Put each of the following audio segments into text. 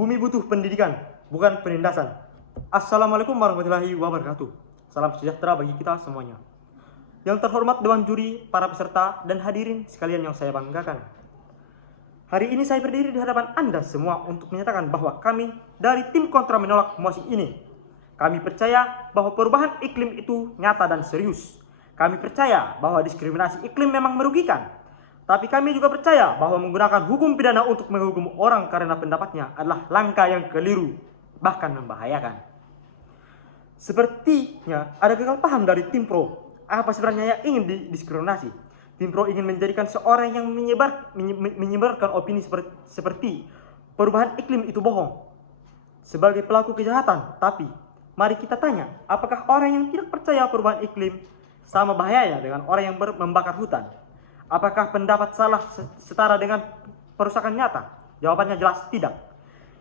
Bumi butuh pendidikan, bukan penindasan. Assalamualaikum warahmatullahi wabarakatuh. Salam sejahtera bagi kita semuanya. Yang terhormat Dewan Juri, para peserta, dan hadirin sekalian yang saya banggakan. Hari ini saya berdiri di hadapan Anda semua untuk menyatakan bahwa kami dari tim kontra menolak mosi ini. Kami percaya bahwa perubahan iklim itu nyata dan serius. Kami percaya bahwa diskriminasi iklim memang merugikan. Tapi kami juga percaya bahwa menggunakan hukum pidana untuk menghukum orang karena pendapatnya adalah langkah yang keliru, bahkan membahayakan. Sepertinya ada gagal paham dari tim pro. Apa sebenarnya yang ingin didiskriminasi? Tim pro ingin menjadikan seorang yang menyebarkan opini seperti perubahan iklim itu bohong sebagai pelaku kejahatan. Tapi mari kita tanya, apakah orang yang tidak percaya perubahan iklim sama bahayanya dengan orang yang membakar hutan? Apakah pendapat salah setara dengan perusakan nyata? Jawabannya jelas tidak.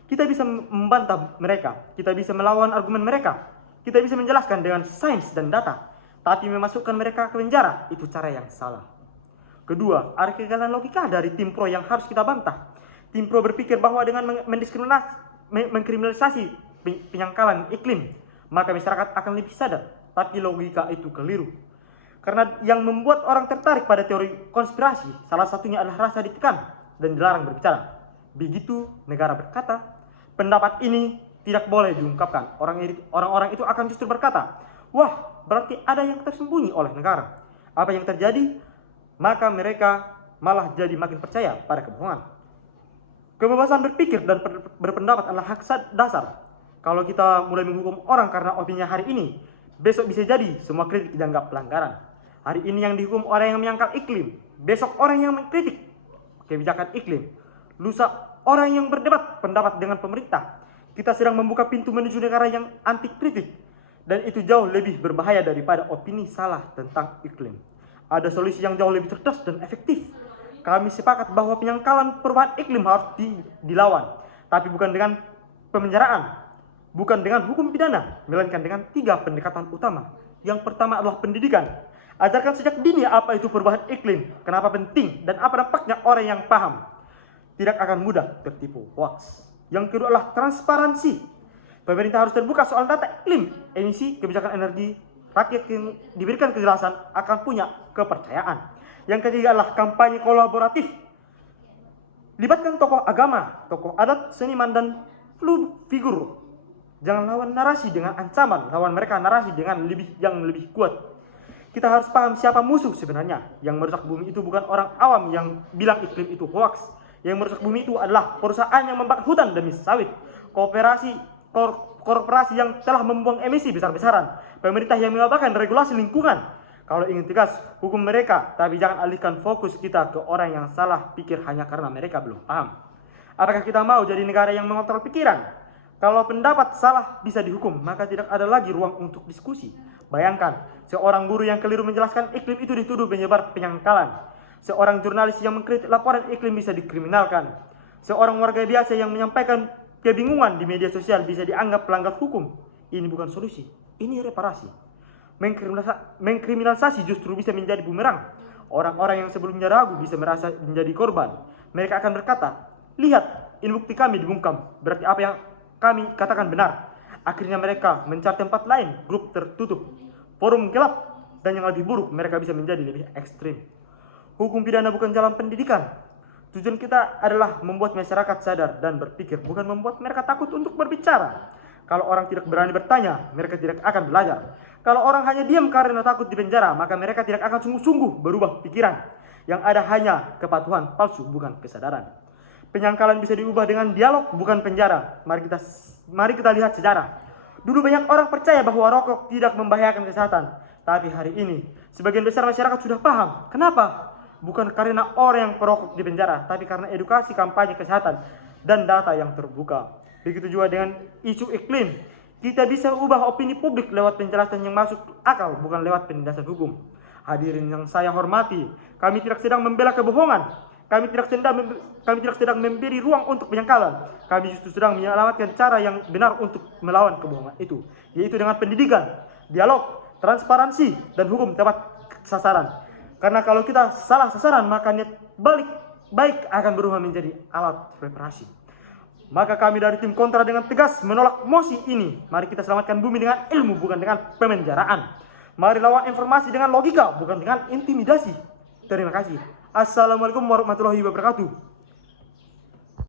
Kita bisa membantah mereka, kita bisa melawan argumen mereka, kita bisa menjelaskan dengan sains dan data. Tapi memasukkan mereka ke penjara, itu cara yang salah. Kedua, ada kegagalan logika dari tim pro yang harus kita bantah. Tim pro berpikir bahwa dengan mengkriminalisasi penyangkalan iklim, maka masyarakat akan lebih sadar. Tapi logika itu keliru. Karena yang membuat orang tertarik pada teori konspirasi, salah satunya adalah rasa ditekan dan dilarang berbicara. Begitu negara berkata, pendapat ini tidak boleh diungkapkan. Orang-orang itu akan justru berkata, wah, berarti ada yang tersembunyi oleh negara. Apa yang terjadi? Maka mereka malah jadi makin percaya pada kebohongan. Kebebasan berpikir dan berpendapat adalah hak dasar. Kalau kita mulai menghukum orang karena opininya hari ini, besok bisa jadi semua kritik dianggap pelanggaran. Hari ini yang dihukum orang yang menyangkal iklim, besok orang yang mengkritik kebijakan iklim, lusa orang yang berdebat pendapat dengan pemerintah. Kita sedang membuka pintu menuju negara yang anti kritik, dan itu jauh lebih berbahaya daripada opini salah tentang iklim. Ada solusi yang jauh lebih cerdas dan efektif. Kami sepakat bahwa penyangkalan perubahan iklim harus dilawan, tapi bukan dengan pemenjaraan, bukan dengan hukum pidana, melainkan dengan 3 pendekatan utama. Yang pertama adalah pendidikan. Ajarkan sejak dini apa itu perubahan iklim, kenapa penting, dan apa dampaknya. Orang yang paham tidak akan mudah tertipu hoax. Yang kedua adalah transparansi. Pemerintah harus terbuka soal data iklim, emisi, kebijakan energi. Rakyat yang diberikan kejelasan akan punya kepercayaan. Yang ketiga adalah kampanye kolaboratif. Libatkan tokoh agama, tokoh adat, seniman, dan figur. Jangan lawan narasi dengan ancaman, lawan mereka narasi dengan yang lebih kuat. Kita harus paham siapa musuh sebenarnya. Yang merusak bumi itu bukan orang awam yang bilang iklim itu hoax. Yang merusak bumi itu adalah perusahaan yang membakar hutan demi sawit, korporasi yang telah membuang emisi besar-besaran, pemerintah yang mengabaikan regulasi lingkungan. Kalau ingin tegas, hukum mereka, tapi jangan alihkan fokus kita ke orang yang salah pikir hanya karena mereka belum paham. Apakah kita mau jadi negara yang mengontrol pikiran? Kalau pendapat salah bisa dihukum, maka tidak ada lagi ruang untuk diskusi. Bayangkan, seorang guru yang keliru menjelaskan iklim itu dituduh menyebar penyangkalan. Seorang jurnalis yang mengkritik laporan iklim bisa dikriminalkan. Seorang warga biasa yang menyampaikan kebingungan di media sosial bisa dianggap pelanggar hukum. Ini bukan solusi, ini reparasi. Mengkriminalisasi justru bisa menjadi bumerang. Orang-orang yang sebelumnya ragu bisa merasa menjadi korban. Mereka akan berkata, lihat, ini bukti kami dibungkam, berarti apa yang kami katakan benar. Akhirnya mereka mencari tempat lain, grup tertutup, forum gelap, dan yang lebih buruk, mereka bisa menjadi lebih ekstrim. Hukum pidana bukan jalan pendidikan. Tujuan kita adalah membuat masyarakat sadar dan berpikir, bukan membuat mereka takut untuk berbicara. Kalau orang tidak berani bertanya, mereka tidak akan belajar. Kalau orang hanya diam karena takut dipenjara, maka mereka tidak akan sungguh-sungguh berubah pikiran. Yang ada hanya kepatuhan palsu, bukan kesadaran. Penyangkalan bisa diubah dengan dialog, bukan penjara. Mari kita lihat sejarah. Dulu banyak orang percaya bahwa rokok tidak membahayakan kesehatan. Tapi hari ini, sebagian besar masyarakat sudah paham. Kenapa? Bukan karena orang yang perokok di penjara, tapi karena edukasi, kampanye kesehatan, dan data yang terbuka. Begitu juga dengan isu iklim. Kita bisa ubah opini publik lewat penjelasan yang masuk akal, bukan lewat penindasan hukum. Hadirin yang saya hormati, kami tidak sedang membela kebohongan. Kami tidak sedang memberi ruang untuk penyangkalan. Kami justru sedang menyelamatkan cara yang benar untuk melawan kebohongan itu, yaitu dengan pendidikan, dialog, transparansi, dan hukum tepat sasaran. Karena kalau kita salah sasaran, maka niat baik akan berubah menjadi alat reparasi. Maka kami dari tim kontra dengan tegas menolak mosi ini. Mari kita selamatkan bumi dengan ilmu, bukan dengan pemenjaraan. Mari lawan informasi dengan logika, bukan dengan intimidasi. Terima kasih. Assalamualaikum warahmatullahi wabarakatuh.